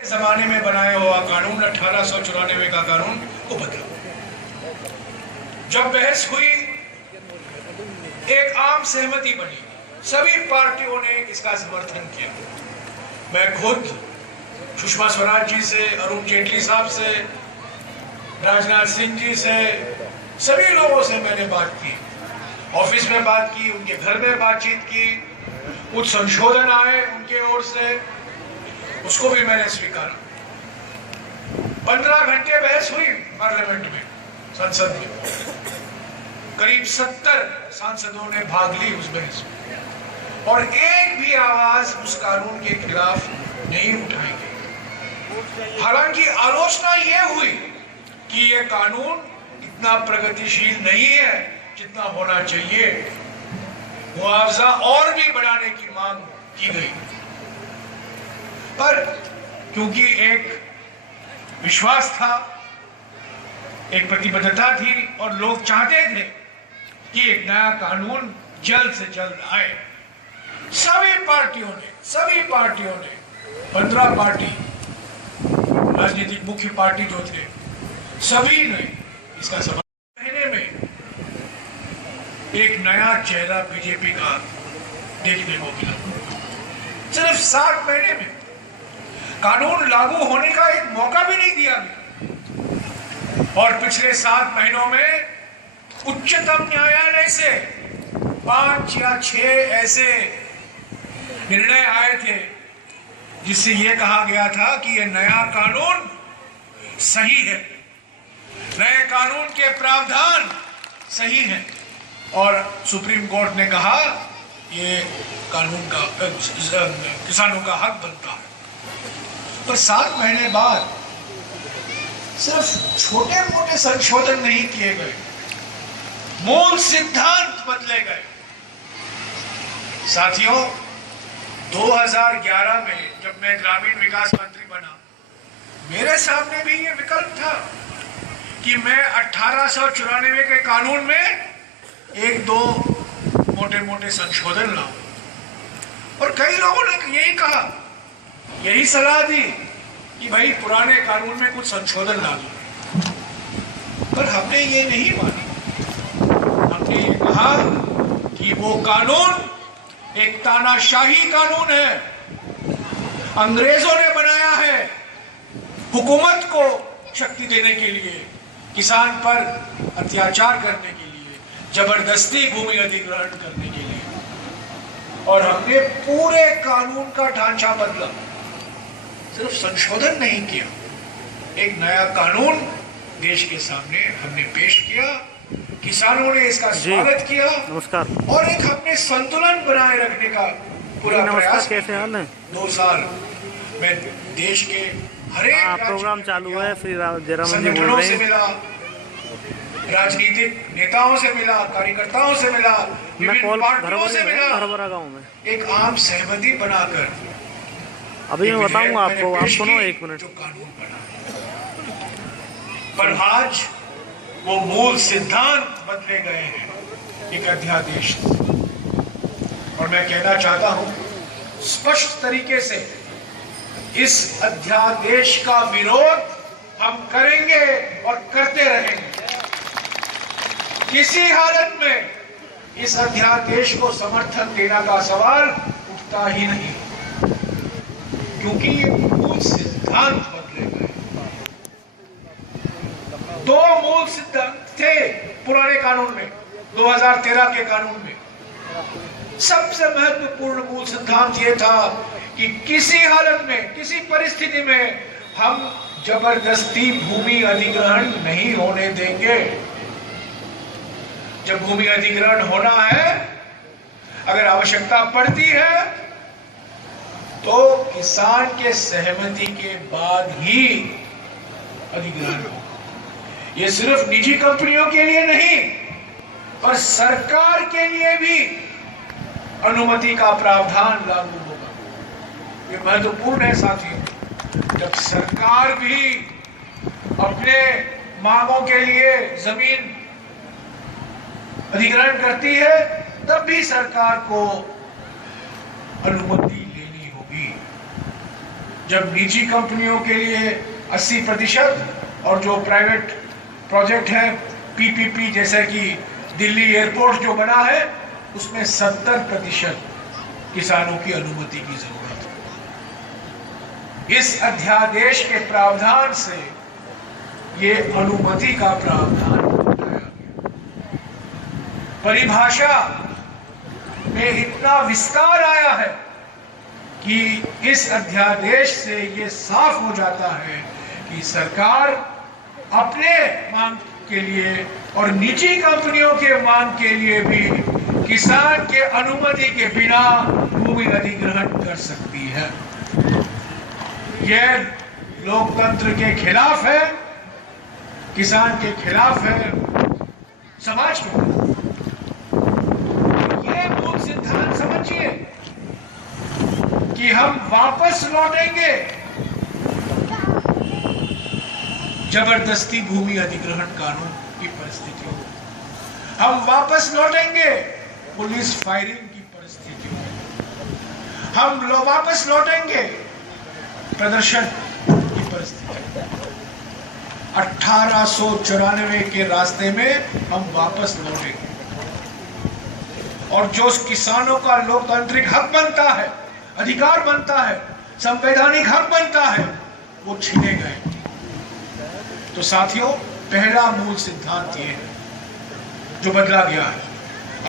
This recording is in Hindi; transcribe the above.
जमाने में बनाया हुआ कानून 1894 का कानून को बदला। जब बहस हुई, एक आम सहमति बनी, सभी पार्टियों ने इसका समर्थन किया। मैं खुद सुषमा स्वराज जी से, अरुण जेटली साहब से, राजनाथ सिंह जी से, सभी लोगों से मैंने बात की, ऑफिस में बात की, उनके घर में बातचीत की, कुछ संशोधन आए उनके ओर से, उसको भी मैंने स्वीकारा। 15 घंटे बहस हुई पार्लियामेंट में, संसद में। करीब 70 सांसदों ने भाग ली उस बहस में और एक भी आवाज उस कानून के खिलाफ नहीं उठाई गई। हालांकि आलोचना यह हुई कि यह कानून इतना प्रगतिशील नहीं है जितना होना चाहिए। मुआवजा और भी बढ़ाने की मांग की गई, पर क्योंकि एक विश्वास था, एक प्रतिबद्धता थी और लोग चाहते थे कि एक नया कानून जल्द से जल्द आए, सभी पार्टियों ने 15 पार्टी, राजनीतिक मुख्य पार्टी जो थे, सभी ने इसका समर्थन। महीने में एक नया चेहरा बीजेपी का देखने को मिला। सिर्फ 7 महीने में कानून लागू होने का एक मौका भी नहीं दिया गया और पिछले 7 महीनों में उच्चतम न्यायालय से 5 या 6 ऐसे निर्णय आए थे जिससे यह कहा गया था कि यह नया कानून सही है, नए कानून के प्रावधान सही हैं और सुप्रीम कोर्ट ने कहा यह कानून का किसानों का हक बनता है। पर 7 महीने बाद सिर्फ छोटे मोटे संशोधन नहीं किए गए, मूल सिद्धांत बदले गए। साथियों, 2011 में जब मैं ग्रामीण विकास मंत्री बना, मेरे सामने भी ये विकल्प था कि मैं 1894 के कानून में 1-2 मोटे मोटे संशोधन लाऊं और कई लोगों ने यही कहा, यही सलाह दी कि भाई पुराने कानून में कुछ संशोधन ला दो। पर हमने ये नहीं माना। हमने ये कहा कि वो कानून एक तानाशाही कानून है, अंग्रेजों ने बनाया है हुकूमत को शक्ति देने के लिए, किसान पर अत्याचार करने के लिए, जबरदस्ती भूमि अधिग्रहण करने के लिए। और हमने पूरे कानून का ढांचा बदला, सिर्फ संशोधन नहीं किया, एक नया कानून देश के सामने हमने पेश किया, किसानों ने इसका स्वागत किया। नमस्कार। और एक हमने संतुलन बनाए रखने का पूरा प्रयास। कैसे हाल है? 2 साल में देश के हर एक प्रोग्राम चालू है, श्री संगठनों से मिला, राजनीतिक नेताओं से मिला, कार्यकर्ताओं से मिला, विभिन्न पार्टियों से मिला, गाँव में एक आम सहमति बनाकर अभी मैं बताऊंगा आपको, आप सुनो 1 मिनट। जो कानून बना, पर आज वो मूल सिद्धांत बदले गए हैं एक अध्यादेश। और मैं कहना चाहता हूं स्पष्ट तरीके से, इस अध्यादेश का विरोध हम करेंगे और करते रहेंगे। किसी हालत में इस अध्यादेश को समर्थन देना का सवाल उठता ही नहीं, क्योंकि ये मूल सिद्धांत बदले गए। 2 मूल सिद्धांत थे पुराने कानून में, 2013 के कानून में। सबसे महत्वपूर्ण मूल सिद्धांत ये था कि किसी हालत में, किसी परिस्थिति में हम जबरदस्ती भूमि अधिग्रहण नहीं होने देंगे। जब भूमि अधिग्रहण होना है, अगर आवश्यकता पड़ती है, तो किसान के सहमति के बाद ही अधिग्रहण होगा। ये सिर्फ निजी कंपनियों के लिए नहीं, पर सरकार के लिए भी अनुमति का प्रावधान लागू होगा। ये महत्वपूर्ण है साथियों। जब सरकार भी अपने मांगों के लिए जमीन अधिग्रहण करती है, तब भी सरकार को अनुमति लेनी होगी। जब निजी कंपनियों के लिए 80% और जो प्राइवेट प्रोजेक्ट है पीपीपी जैसे कि दिल्ली एयरपोर्ट जो बना है उसमें 70% किसानों की अनुमति की जरूरत है। इस अध्यादेश के प्रावधान से ये अनुमति का प्रावधान हटाया गया। परिभाषा में इतना विस्तार आया है कि इस अध्यादेश से ये साफ हो जाता है कि सरकार अपने मांग के लिए और निजी कंपनियों के मांग के लिए भी किसान के अनुमति के बिना भूमि अधिग्रहण कर सकती है। यह लोकतंत्र के खिलाफ है, किसान के खिलाफ है, समाज के खिलाफ। ये मूल सिद्धांत समझिए कि हम वापस लौटेंगे जबरदस्ती भूमि अधिग्रहण कानून की परिस्थितियों में, हम वापस लौटेंगे पुलिस फायरिंग की परिस्थितियों में, हम वापस लौटेंगे प्रदर्शन की परिस्थिति। 1894 के रास्ते में हम वापस लौटेंगे और जो किसानों का लोकतांत्रिक हक बनता है, अधिकार बनता है, संवैधानिक हक बनता है, वो छीने गए। तो साथियों, पहला मूल सिद्धांत ये है जो बदला गया है।